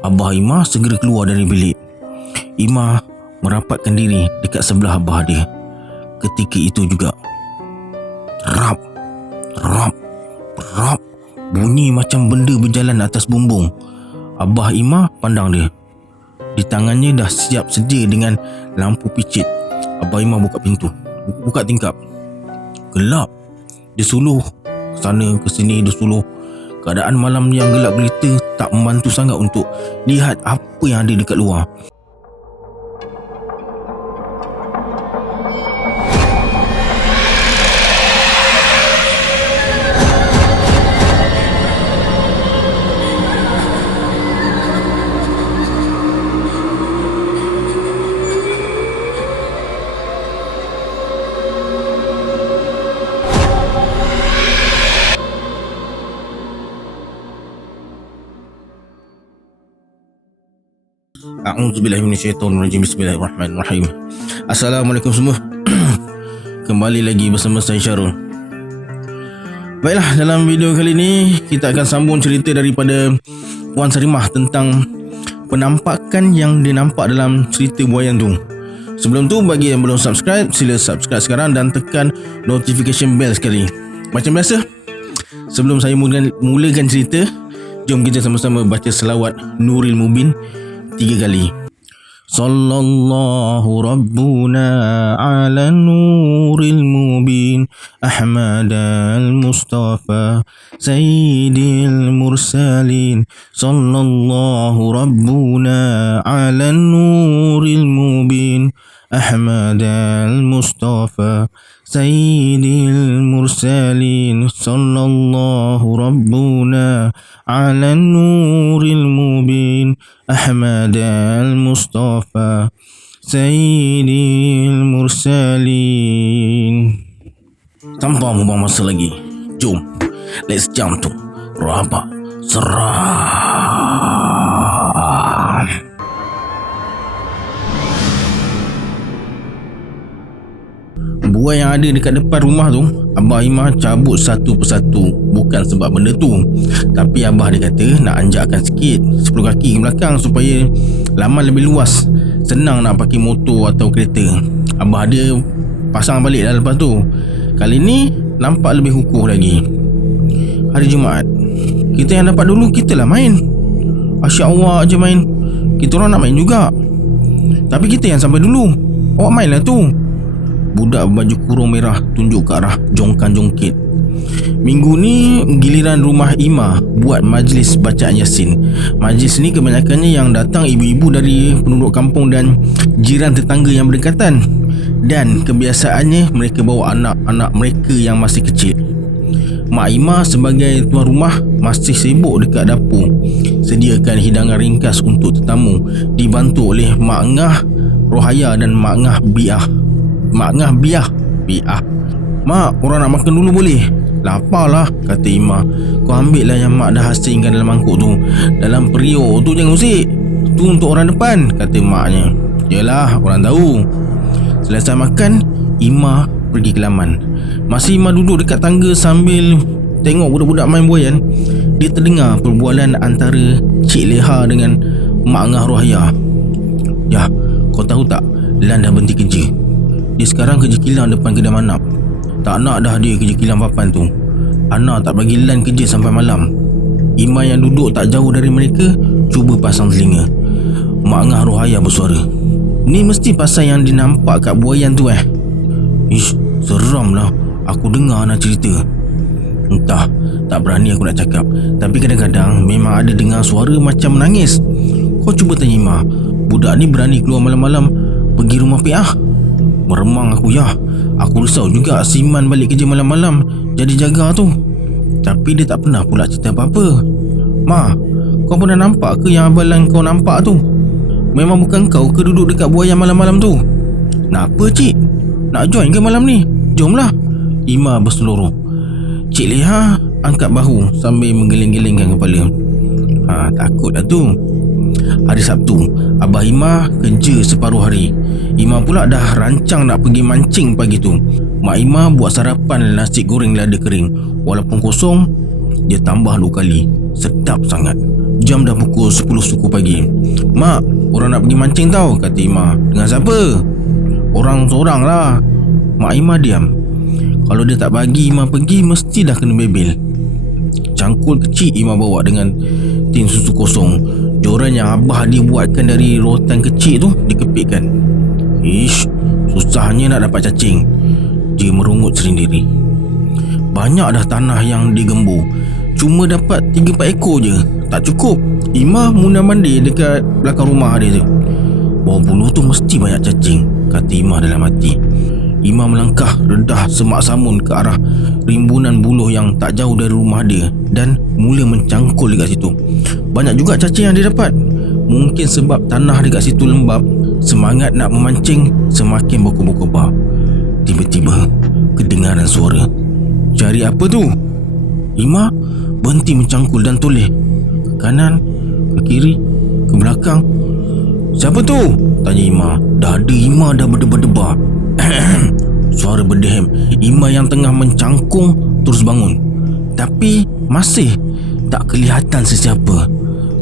Abah Imah segera keluar dari bilik. Imah merapatkan diri dekat sebelah abah dia. Ketika itu juga, rap, rap, rap, bunyi macam benda berjalan atas bumbung. Abah Imah pandang dia. Di tangannya dah siap sedia dengan lampu picit. Abah Imah buka pintu, buka tingkap. Gelap. Dia suluh ke sana ke sini, dia suluh. Keadaan malam yang gelap gelita tak membantu sangat untuk lihat apa yang ada dekat luar. A'udzubillahi minasyaitonirrajim. Bismillahirrahmanirrahim. Assalamualaikum semua. Kembali lagi bersama saya Syarul. Baiklah, dalam video kali ini kita akan sambung cerita daripada Puan Sarimah tentang penampakan yang dia nampak dalam cerita buayan tu. Sebelum tu, bagi yang belum subscribe, sila subscribe sekarang dan tekan notification bell sekali. Macam biasa, sebelum saya mulakan cerita, jom kita sama-sama baca selawat Nuril Mubin 3 kali. Sallallahu Rabbuna ala Nuril Mubin Ahmad al-Mustafa Sayyidil Mursalin. Sallallahu Rabbuna ala Nuril Mubin Ahmad al-Mustafa Sayyidil Mursalin. Sallallahu Rabbuna ala Nuril Mubin Ahmad al-Mustafa Sayyidil Mursalin. Tanpa membuang masa lagi, jom let's jump to Rabak Seram. Buai yang ada dekat depan rumah tu, Abah Imah cabut satu persatu. Bukan sebab benda tu, tapi Abah dia kata nak anjakkan sikit 10 kaki ke belakang supaya laman lebih luas, senang nak pakai motor atau kereta. Abah dia pasang balik dah lepas tu. Kali ni nampak lebih kukuh lagi. Hari Jumaat, kita yang dapat dulu, kita lah main. Asyik awak je main, kita orang nak main juga. Tapi kita yang sampai dulu, awak main lah tu. Budak baju kurung merah tunjuk ke arah jongkan-jongkit. Minggu ni giliran rumah Imah buat majlis bacaan Yasin. Majlis ni kebanyakannya yang datang ibu-ibu dari penduduk kampung dan jiran tetangga yang berdekatan. Dan kebiasaannya mereka bawa anak-anak mereka yang masih kecil. Mak Imah sebagai tuan rumah masih sibuk dekat dapur sediakan hidangan ringkas untuk tetamu, dibantu oleh Mak Ngah Rohaya dan Mak Ngah Biah. Mak, orang nak makan dulu boleh? Lapar lah, kata Imah. Kau ambil lah yang mak dah hasilkan dalam mangkuk tu. Dalam periuk tu jangan usik. Tu untuk orang depan, kata maknya. Yalah, orang tahu. Selesai makan, Imah pergi ke laman. Masih Imah duduk dekat tangga sambil tengok budak-budak main buayan, dia terdengar perbualan antara Cik Leha dengan Mak Ngah Rohaya. Ya, kau tahu tak, Lan dah berhenti kerja. Dia sekarang kerja kilang depan kedai manap. Tak nak dah dia kerja kilang papan tu. Ana tak bagi Lan kerja sampai malam. Imam yang duduk tak jauh dari mereka cuba pasang telinga. Mak Ngah Rohaya bersuara. Ni mesti pasal yang dinampak kat buayan tu Ish, seram lah. Aku dengar nak cerita. Entah, tak berani aku nak cakap. Tapi kadang-kadang memang ada dengar suara macam menangis. Kau cuba tanya Imah, budak ni berani keluar malam-malam pergi rumah Piah? Meremang aku ya. Aku risau juga Siman balik kerja malam-malam jadi jaga tu. Tapi dia tak pernah pula cerita apa-apa. Ma, kau pernah nampak ke yang abalan kau nampak tu? Memang bukan kau ke duduk dekat buayan malam-malam tu? Kenapa cik? Nak join ke malam ni? Jomlah. Imah berseluruh. Cik Leha angkat bahu sambil menggeleng-gelengkan kepala. Takut dah tu. Hari Sabtu, Abah Imah kerja separuh hari. Imah pula dah rancang nak pergi mancing pagi tu. Mak Imah buat sarapan nasi goreng lada kering. Walaupun kosong, dia tambah 2 kali. Sedap sangat. Jam dah pukul 10 suku pagi. "Mak, orang nak pergi mancing tau," kata Ima. "Dengan siapa?" "Orang seorang lah." Mak Ima diam. Kalau dia tak bagi Ima pergi, mesti dah kena bebel. Cangkul kecil Ima bawa dengan tin susu kosong. Joran yang abah dia buatkan dari rotan kecil tu dikepitkan. Ish, susahnya nak dapat cacing, dia merungut sendiri. Banyak dah tanah yang digembur, cuma dapat 3-4 ekor je. Tak cukup. Ima muna mandi dekat belakang rumah dia tu. "Bawah buluh tu mesti banyak cacing," kata Ima dalam hati. Ima melangkah redah semak samun ke arah rimbunan buluh yang tak jauh dari rumah dia dan mula mencangkul dekat situ. Banyak juga cacing yang dia dapat. Mungkin sebab tanah dekat situ lembab, semangat nak memancing semakin berkobar-kobar. Tiba-tiba kedengaran suara. "Cari apa tu?" Ima berhenti mencangkul dan toleh ke kanan, ke kiri, ke belakang. "Siapa tu?" tanya Ima. Dada Ima dah berdebar-debar. Suara berdehem. Ima yang tengah mencangkung terus bangun, tapi masih tak kelihatan sesiapa.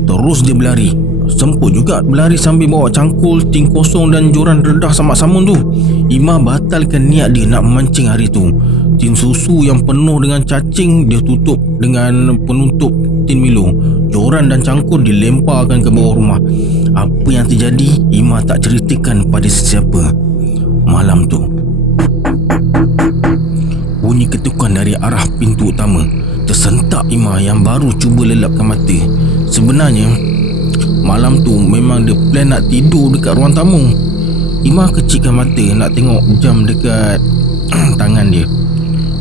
Terus dia berlari. Semput juga berlari sambil bawa cangkul, ting kosong dan joran redah samak samun tu. Ima batalkan niat dia nak memancing hari tu. Tin susu yang penuh dengan cacing dia tutup dengan penutup tin Milo. Joran dan cangkul dilemparkan ke bawah rumah. Apa yang terjadi, Ima tak ceritakan pada sesiapa. Malam tu, bunyi ketukan dari arah pintu utama tersentak Ima yang baru cuba lelapkan mata. Sebenarnya malam tu memang dia plan nak tidur dekat ruang tamu. Ima kecilkan mata nak tengok jam dekat tangan dia.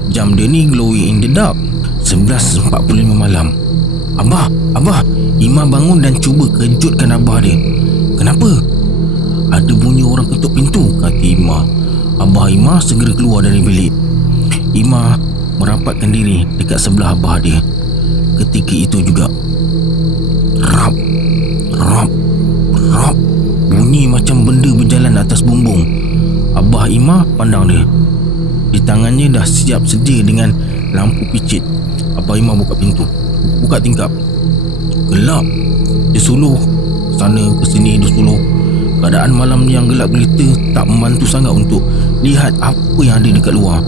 Jam dia ni glowing in the dark. 11.45 malam. Abah. Ima bangun dan cuba kejutkan abah dia. "Kenapa?" "Ada bunyi orang ketuk pintu," kata Ima. Abah Ima segera keluar dari bilik. Ima merapatkan diri dekat sebelah abah dia. Ketika itu juga, rap, rap, rap, bunyi macam benda berjalan atas bumbung. Abah Ima pandang dia. Di tangannya dah siap sedia dengan lampu picit. Abah Ima buka pintu, buka tingkap. Gelap. Dia suluh sana ke sini, dia suluh. Keadaan malam yang gelap gelita tak membantu sangat untuk lihat apa yang ada dekat luar.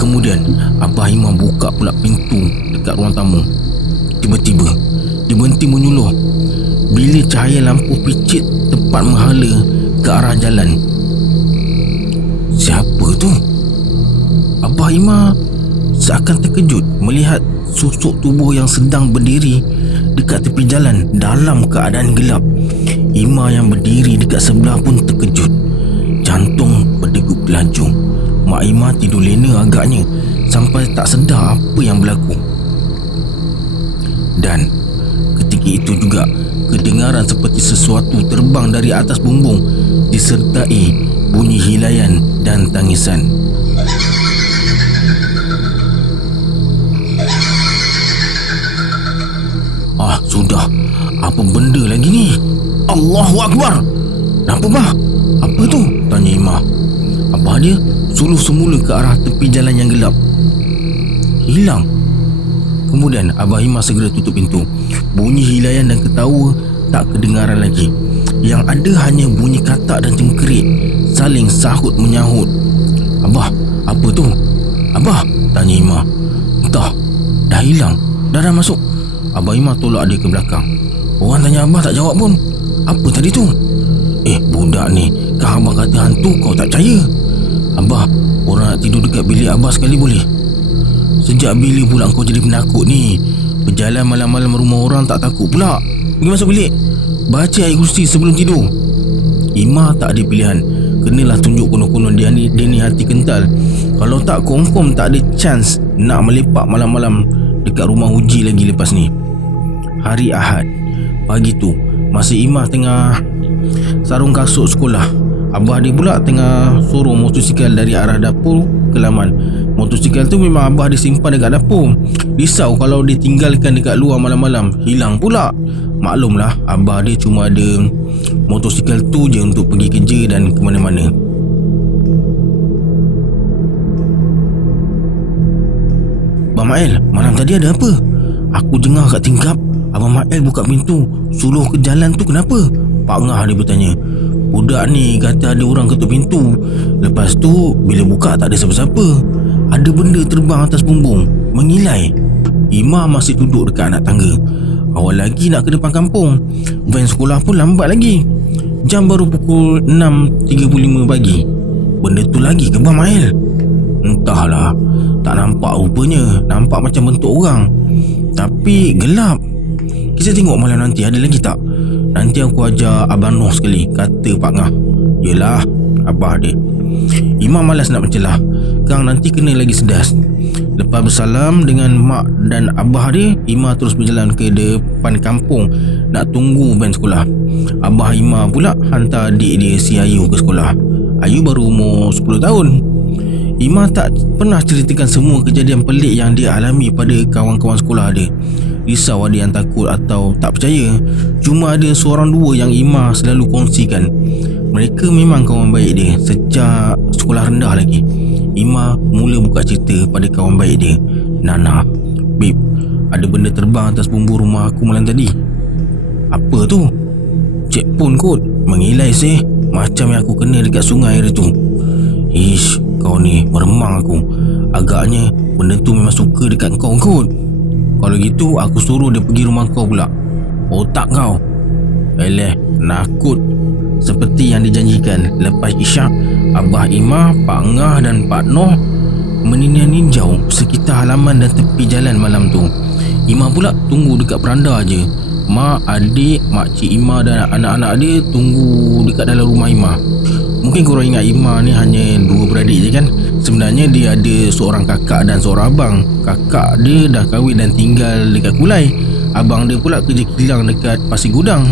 Kemudian Abah Ima buka pula pintu dekat ruang tamu. Tiba-tiba dia berhenti menyuluh bila cahaya lampu picit tepat menghala ke arah jalan. Siapa tu? Abah Ima seakan terkejut melihat susuk tubuh yang sedang berdiri dekat tepi jalan dalam keadaan gelap. Ima yang berdiri dekat sebelah pun terkejut. Jantung berdegup laju. Mak Ima tidur lena agaknya sampai tak sedar apa yang berlaku. Dan ketika itu juga kedengaran seperti sesuatu terbang dari atas bumbung disertai bunyi hilayan dan tangisan. Sudah. Apa benda lagi ni? Allahu Akbar! Kenapa bah? Apa tu? Tanya Ima. Abah dia suluh semula ke arah tepi jalan yang gelap. Hilang. Kemudian Abah Ima segera tutup pintu. Bunyi hilayan dan ketawa tak kedengaran lagi. Yang ada hanya bunyi katak dan cengkerik saling sahut menyahut. Abah, apa tu? Abah, tanya Ima. Entah, dah hilang. Dah masuk. Abah Ima tolak dia ke belakang. Orang tanya Abah tak jawab pun. Apa tadi tu? Budak ni, kan Abah kata hantu kau tak percaya. Abah, orang nak tidur dekat bilik Abah sekali boleh? Sejak bila pula kau jadi penakut ni? Berjalan malam-malam rumah orang tak takut pula. Pergi masuk bilik, baca ayat kursi sebelum tidur. Ima tak ada pilihan. Kenalah tunjuk konon-konon dia ni hati kental. Kalau tak, confirm tak ada chance nak melepak malam-malam dekat rumah Uji lagi lepas ni. Hari Ahad pagi tu, masa Ima tengah sarung kasut sekolah, abah dia pula tengah suruh motosikal dari arah dapur ke laman. Motosikal tu memang abah dia simpan dekat dapur. Risau kalau ditinggalkan dekat luar malam-malam, hilang pula. Maklumlah, abah dia cuma ada motosikal tu je untuk pergi kerja dan ke mana-mana. Bang Mael, malam tadi ada apa? Aku jengah kat tingkap. Abang Mael buka pintu, suruh ke jalan tu kenapa? Pak Ngah dia bertanya. Budak ni kata ada orang ketuk pintu. Lepas tu bila buka tak ada siapa-siapa. Ada benda terbang atas bumbung, mengilai. Imah masih duduk dekat anak tangga. Awal lagi nak ke depan kampung. Van sekolah pun lambat lagi. Jam baru pukul 6.35 pagi. Benda tu lagi ke Bang Mael? Entahlah, tak nampak rupanya. Nampak macam bentuk orang, tapi gelap. Kita tengok malam nanti ada lagi tak? Nanti aku ajar Abang Noh sekali, kata Pak Ngah. Yelah, abah dia. Imam malas nak mencelah. Kang nanti kena lagi sedas. Lepas bersalam dengan mak dan abah dia, Imam terus berjalan ke depan kampung nak tunggu van sekolah. Abah Imam pula hantar adik dia si Ayu ke sekolah. Ayu baru umur 10 tahun. Imam tak pernah ceritakan semua kejadian pelik yang dia alami pada kawan-kawan sekolah dia. Risau ada yang takut atau tak percaya. Cuma ada seorang dua yang Imam selalu kongsikan. Mereka memang kawan baik dia sejak sekolah rendah lagi. Imam mula buka cerita pada kawan baik dia, Nana. Babe, ada benda terbang atas bumbu rumah aku malam tadi. Apa tu? Cek pun kot. Mengilai sih, macam yang aku kena dekat sungai hari tu. Ish, kau ni meremang aku. Agaknya benda tu memang suka dekat kau kot. Kalau gitu aku suruh dia pergi rumah kau pula. Otak kau. Eleh, nakut. Seperti yang dijanjikan, lepas isyak, Abah Imah, Pak Ngah dan Pak Noh meninjau sekitar halaman dan tepi jalan malam tu. Imah pula tunggu dekat beranda aje. Mak, adik, makcik Imah dan anak-anak dia tunggu dekat dalam rumah Imah. Mungkin korang ingat Imah ni hanya dua beradik je kan? Sebenarnya dia ada seorang kakak dan seorang abang. Kakak dia dah kahwin dan tinggal dekat Kulai. Abang dia pula kerja kilang dekat Pasir Gudang.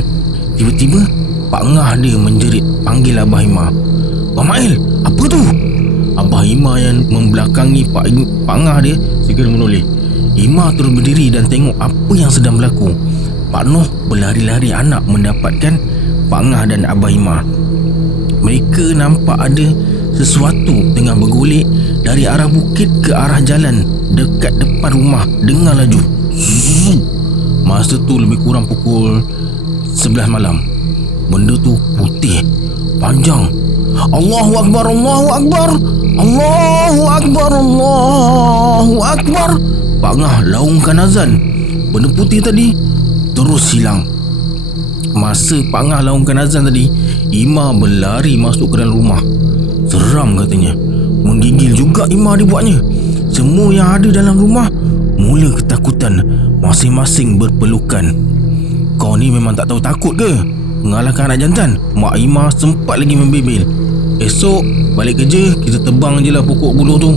Tiba-tiba Pak Ngah dia menjerit panggil Abah Imah. Bang Mael, apa tu? Abah Imah yang membelakangi Pak Ngah dia segera menoleh. Imah terus berdiri dan tengok apa yang sedang berlaku. Pak Noh berlari-lari anak mendapatkan Pak Ngah dan Abah Imah. Mereka nampak ada sesuatu tengah bergolek dari arah bukit ke arah jalan dekat depan rumah dengan laju. Masa tu lebih kurang pukul 11 malam. Benda tu putih, panjang. Allahu Akbar, Allahu Akbar, Allahu Akbar, Allahu Akbar. Pak Ngah laungkan azan. Benda putih tadi terus hilang. Masa Pak Ngah laungkan azan tadi, Imah berlari masuk ke dalam rumah. Seram katanya. Menggigil juga Imah dibuatnya. Semua yang ada dalam rumah mula ketakutan, masing-masing berpelukan. Kau ni memang tak tahu takut ke? Mengalahkan anak jantan. Mak Imah sempat lagi membebel. Esok balik kerja kita tebang je lah pokok buluh tu.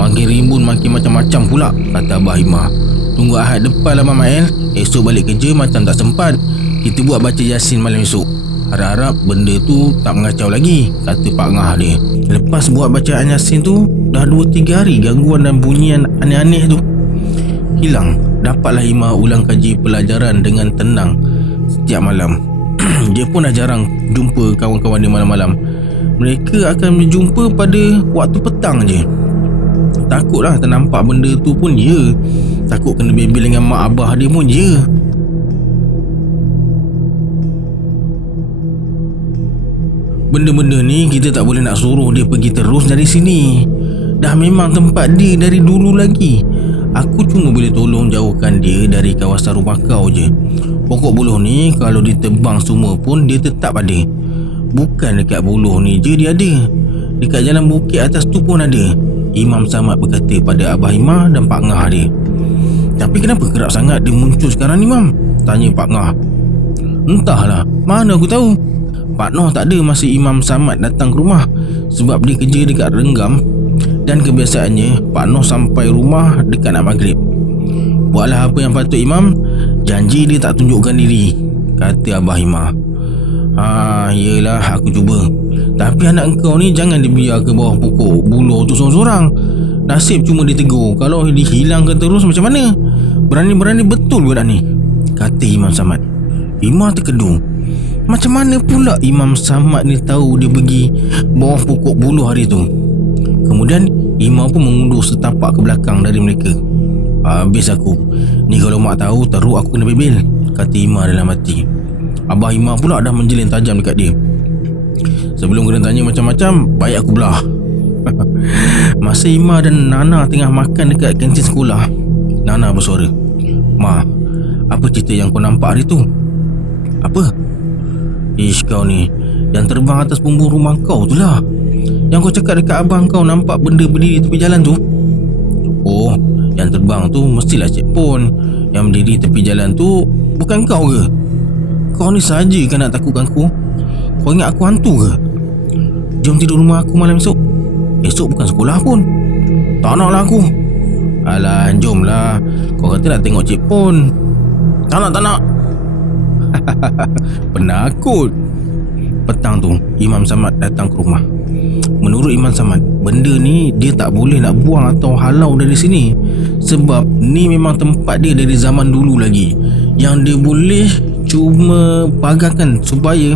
Makin rimbun makin macam-macam pula, kata Abah Imah. Tunggu Ahad depan lah Abang Mael. Esok balik kerja macam tak sempat. Kita buat baca Yasin malam esok. Harap-harap benda tu tak mengacau lagi, kata Pak Ngah dia. Lepas buat bacaan Yasin tu, dah 2-3 hari gangguan dan bunyian aneh-aneh tu hilang. Dapatlah Imah ulang kaji pelajaran dengan tenang setiap malam. Dia pun dah jarang jumpa kawan-kawan dia malam-malam. Mereka akan berjumpa pada waktu petang je. Takutlah ternampak benda tu pun ya. Takut kena bebel dengan mak abah dia pun ya. Benda-benda ni kita tak boleh nak suruh dia pergi terus dari sini. Dah memang tempat dia dari dulu lagi. Aku cuma boleh tolong jauhkan dia dari kawasan rumah kau je. Pokok buluh ni kalau ditebang semua pun dia tetap ada. Bukan dekat buluh ni je dia ada. Dekat jalan bukit atas tu pun ada. Imam Samad berkata pada Abah Imah dan Pak Ngah dia. Tapi kenapa kerap sangat dia muncul sekarang ni, Mam? Tanya Pak Ngah. Entahlah, mana aku tahu. Pak Noh tak ada masa Imam Samad datang ke rumah sebab dia kerja dekat Renggam. Dan kebiasaannya Pak Noh sampai rumah dekat nak maghrib. Buatlah apa yang patut Imam. Janji dia tak tunjukkan diri, kata Abah Imah. Yelah aku cuba. Tapi anak kau ni jangan dibiar ke bawah pokok buluh tu sorang-sorang. Nasib cuma ditegur. Kalau dihilangkan terus macam mana? Berani-berani betul budak ni, kata Imam Samad. Imam terkedu. Macam mana pula Imam Samad ni tahu dia pergi bawah pokok buluh hari tu? Kemudian Imam pun mengundur setapak ke belakang dari mereka. Habis aku. Ni kalau mak tahu teruk aku kena bebel, kata Ima dalam hati. Abah Ima pula dah menjelin tajam dekat dia. Sebelum kena tanya macam-macam, baik aku belah. Masa Ima dan Nana tengah makan dekat kantin sekolah, Nana bersuara, "Ma, apa cerita yang kau nampak hari tu?" "Apa?" "Ish, kau ni, yang terbang atas bumbung rumah kau tu lah. Yang kau cakap dekat abang kau nampak benda berdiri tepi jalan tu." "Oh, yang terbang tu mestilah Cik Pon. Yang berdiri tepi jalan tu bukan kau ke? Kau ni saja kan nak takutkan aku? Kau ingat aku hantu ke? Jom tidur rumah aku malam esok. Esok bukan sekolah pun." "Tak nak lah aku." "Alah, jomlah. Kau kata nak tengok Cik Pon." Tak nak." Penakut. Petang tu, Imam Samad datang ke rumah. Menurut Imam Samad, benda ni dia tak boleh nak buang atau halau dari sini, sebab ni memang tempat dia dari zaman dulu lagi. Yang dia boleh cuma pagarkan supaya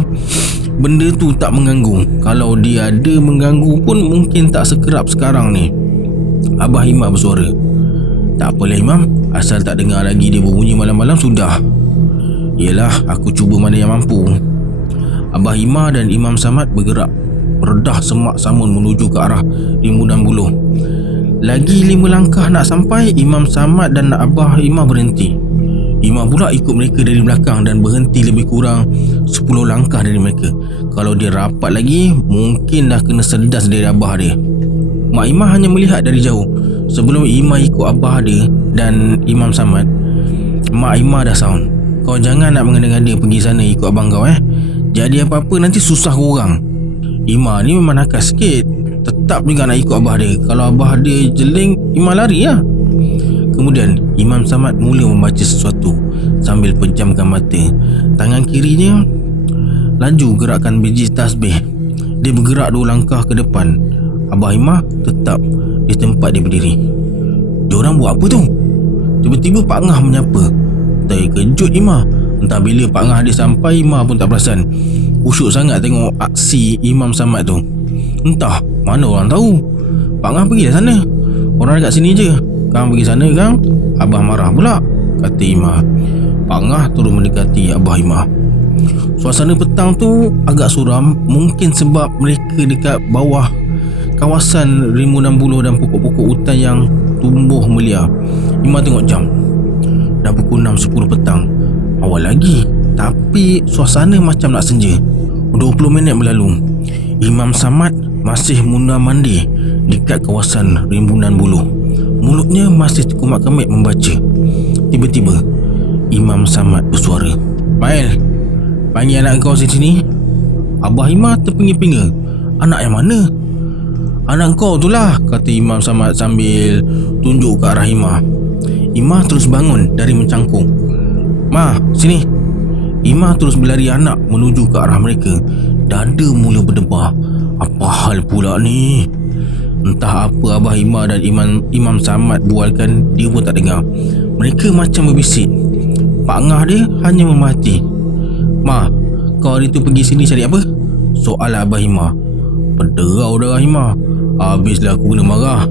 benda tu tak mengganggu. Kalau dia ada mengganggu pun mungkin tak sekerap sekarang ni. Abah Imam bersuara, "Tak apalah Imam, asal tak dengar lagi dia berbunyi malam-malam sudah." "Yelah, aku cuba mana yang mampu." Abah Ima dan Imam Samad bergerak berdah semak samun menuju ke arah rimbunan buluh. Lagi 5 langkah nak sampai, Imam Samad dan Abah Ima berhenti. Ima pula ikut mereka dari belakang dan berhenti lebih kurang 10 langkah dari mereka. Kalau dia rapat lagi, mungkin dah kena sedas dari Abah dia. Mak Ima hanya melihat dari jauh. Sebelum Ima ikut Abah dia dan Imam Samad, Mak Ima dah sound, "Kau jangan nak mengada-ngada pergi sana ikut abang kau Jadi apa-apa nanti susah korang." Ima ni memang nakal sikit, tetap juga nak ikut abah dia. Kalau abah dia jeling, Ima lari lah. Kemudian Imam Samad mula membaca sesuatu sambil pejamkan mata. Tangan kirinya laju gerakkan biji tasbih. Dia bergerak 2 langkah ke depan. Abah Ima tetap di tempat dia berdiri. "Diorang buat apa tu?" Tiba-tiba Pak Ngah menyapa. Terkejut Ima. Entah bila Pak Ngah dia sampai, Ima pun tak perasan. Khusyuk sangat tengok aksi Imam Samad tu. Entah mana orang tahu. "Pak Ngah pergilah sana. Orang dekat sini je. Kang pergi sana kang." "Abah marah pula," kata Ima. Pak Ngah terus mendekati Abah Ima. Suasana petang tu agak suram, mungkin sebab mereka dekat bawah kawasan rimbunan buluh dan pokok-pokok hutan yang tumbuh melia. Ima tengok jam. Dah pukul 6.10 petang. Awal lagi, tapi suasana macam nak senja. 20 minit berlalu. Imam Samad masih mundar-mandir dekat kawasan rimbunan buluh. Mulutnya masih terkumat-kemit membaca. Tiba-tiba Imam Samad bersuara, "Mail, panggil anak kau sini." Abah Ima terpinga-pinga. "Anak yang mana?" "Anak kau tu lah," kata Imam Samad sambil tunjuk ke arah Ima. Ima terus bangun dari mencangkung. "Ma, sini." Ima terus berlari anak menuju ke arah mereka. Dada mula berdebar. Apa hal pula ni? Entah apa Abah Ima dan Imam Samad bualkan, dia pun tak dengar. Mereka macam berbisik. Pak Ngah dia hanya memati. "Ma, kau hari tu pergi sini cari apa?" soal Abah Ima. Berderau darah Ima. "Habislah aku kena marah.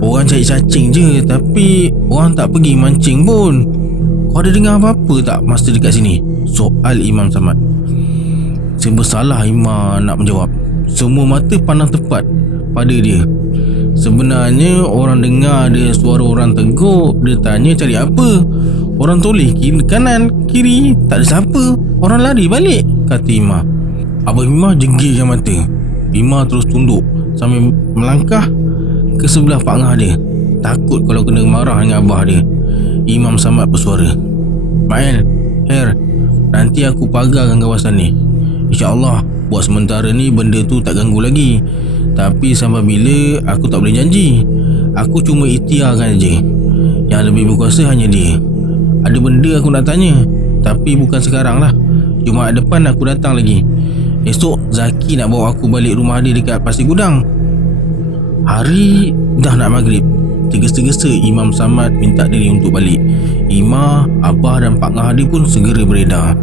Orang cari cacing je, tapi orang tak pergi mancing pun. Kau ada dengar apa-apa tak masa dekat sini?" soal Imam Samad. Serba salah Ima nak menjawab. Semua mata pandang tepat pada dia. Sebenarnya orang dengar dia suara orang tegur. Dia tanya cari apa. Orang toleh kiri kanan kiri, tak ada siapa. Orang lari balik, kata Ima. Abang Ima jenggirkan mata. Ima terus tunduk sambil melangkah ke sebelah Pak Ngah dia, takut kalau kena marah dengan abah dia. Imam Samad bersuara, "Mail, Her, nanti aku pagarkan kawasan ni. InsyaAllah buat sementara ni benda tu tak ganggu lagi. Tapi sampai bila aku tak boleh janji. Aku cuma ikhtiarkan je. Yang lebih berkuasa hanya dia. Ada benda aku nak tanya, tapi bukan sekarang lah. Jumaat depan aku datang lagi. Esok Zaki nak bawa aku balik rumah dia dekat Pasir Gudang." Hari dah nak maghrib. Tergesa-gesa Imam Samad minta diri untuk balik. Ima, Abah dan Pak Ngah dia pun segera beredar.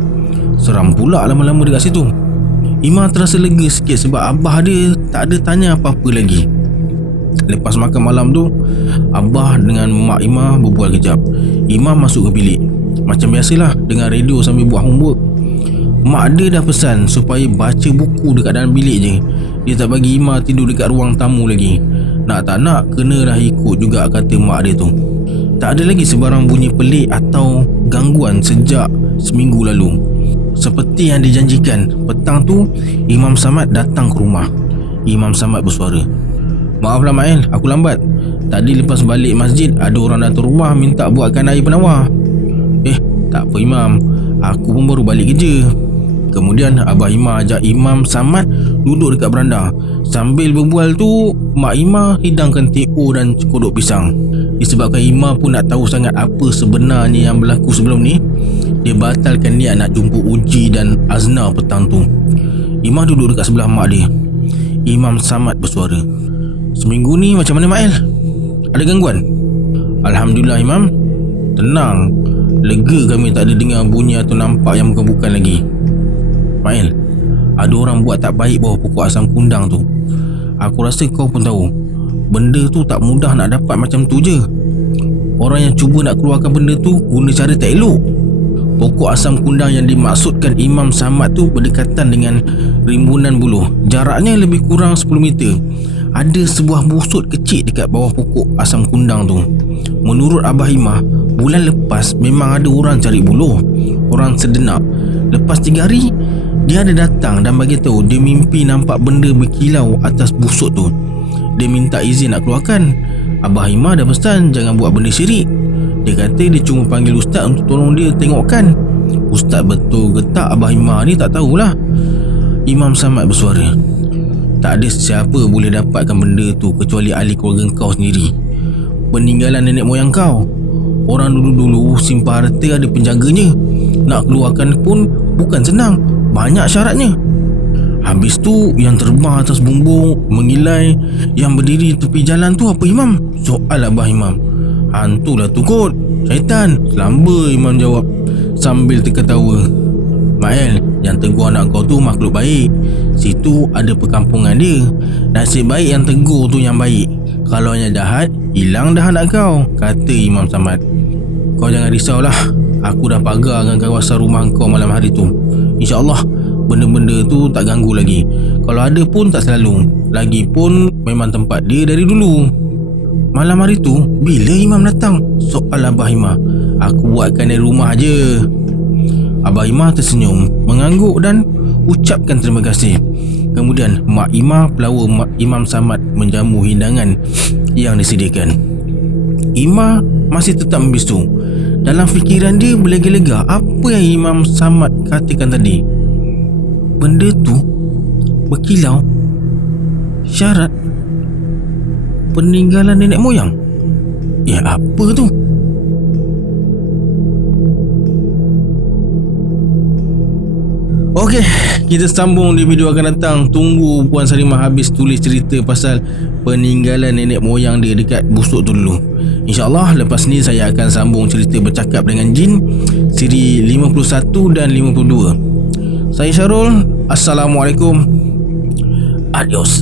Seram pula lama-lama dekat situ. Ima terasa lega sikit sebab abah dia tak ada tanya apa-apa lagi. Lepas makan malam tu, Abah dengan Mak Imah berbual kejap. Imam masuk ke bilik. Macam biasalah, dengar radio sambil buat homework. Mak dia dah pesan supaya baca buku dekat dalam bilik je. Dia tak bagi Imam tidur dekat ruang tamu lagi. Nak tak nak, kenalah ikut juga, kata mak dia tu. Tak ada lagi sebarang bunyi pelik atau gangguan sejak seminggu lalu. Seperti yang dijanjikan, petang tu Imam Samad datang ke rumah. Imam Samad bersuara, "Maaflah Mael, aku lambat. Tadi lepas balik masjid, ada orang datang rumah minta buatkan air penawar." Tak apa Imam, aku pun baru balik kerja." Kemudian Abah Imah ajak Imam Samad duduk dekat beranda. Sambil berbual tu, Mak Imah hidangkan teo dan kodok pisang. Disebabkan Imah pun nak tahu sangat apa sebenarnya yang berlaku sebelum ni, dia batalkan niat nak jumpa Uji dan Azna petang tu. Imah duduk dekat sebelah mak dia. Imam Samad bersuara, "Seminggu ni macam mana Mael? Ada gangguan?" "Alhamdulillah Imam, tenang. Lega kami tak ada dengar bunyi atau nampak yang bukan-bukan lagi." "Mael, ada orang buat tak baik bawah pokok asam kundang tu. Aku rasa kau pun tahu, benda tu tak mudah nak dapat macam tu je. Orang yang cuba nak keluarkan benda tu guna cara tak elok. Pokok asam kundang yang dimaksudkan Imam Samad tu berdekatan dengan rimbunan buluh. Jaraknya lebih kurang 10 meter. Ada sebuah busut kecil dekat bawah pokok asam kundang tu. Menurut Abah Imah, bulan lepas memang ada orang cari buluh, orang sedenap. Lepas 3 hari, dia ada datang dan bagi tahu dia mimpi nampak benda berkilau atas busut tu. Dia minta izin nak keluarkan. Abah Imah dah pesan jangan buat benda syirik. Dia kata dia cuma panggil ustaz untuk tolong dia tengokkan. Ustaz betul ke tak Abah Imah ni tak tahulah." Imam Samad bersuara, "Tak ada siapa boleh dapatkan benda tu kecuali ahli keluarga kau sendiri. Peninggalan nenek moyang kau. Orang dulu-dulu simpan harta ada penjaganya. Nak keluarkan pun bukan senang, banyak syaratnya. Habis tu yang terbang atas bumbung, mengilai, yang berdiri tepi jalan tu apa Imam?" soal Abah Imam. "Hantulah tu kot, syaitan," selamba Imam jawab sambil terketawa. "Mael, yang tegur anak kau tu makhluk baik. Situ ada perkampungan dia. Nasib baik yang tegur tu yang baik. Kalau yang jahat, hilang dah anak kau," kata Imam Samad. "Kau jangan risaulah. Aku dah pagarkan kawasan rumah kau malam hari tu. InsyaAllah benda-benda tu tak ganggu lagi. Kalau ada pun tak selalu. Lagipun memang tempat dia dari dulu." "Malam hari tu bila Imam datang?" soal Abah Imah. "Aku buatkan dari rumah je." Abah Imah tersenyum, mengangguk dan ucapkan terima kasih. Kemudian Mak Imah pelawa Imam Samad menjamu hidangan yang disediakan. Imah masih tetap membisu. Dalam fikiran dia berlega-lega apa yang Imam Samad katakan tadi. Benda tu berkilau, syarat peninggalan nenek moyang. Ya apa tu? Okey, kita sambung di video akan datang. Tunggu Puan Salimah habis tulis cerita pasal peninggalan nenek moyang dia dekat busuk tu dulu. InsyaAllah lepas ni saya akan sambung cerita bercakap dengan jin siri 51 dan 52. Saya Syarul. Assalamualaikum. Adios.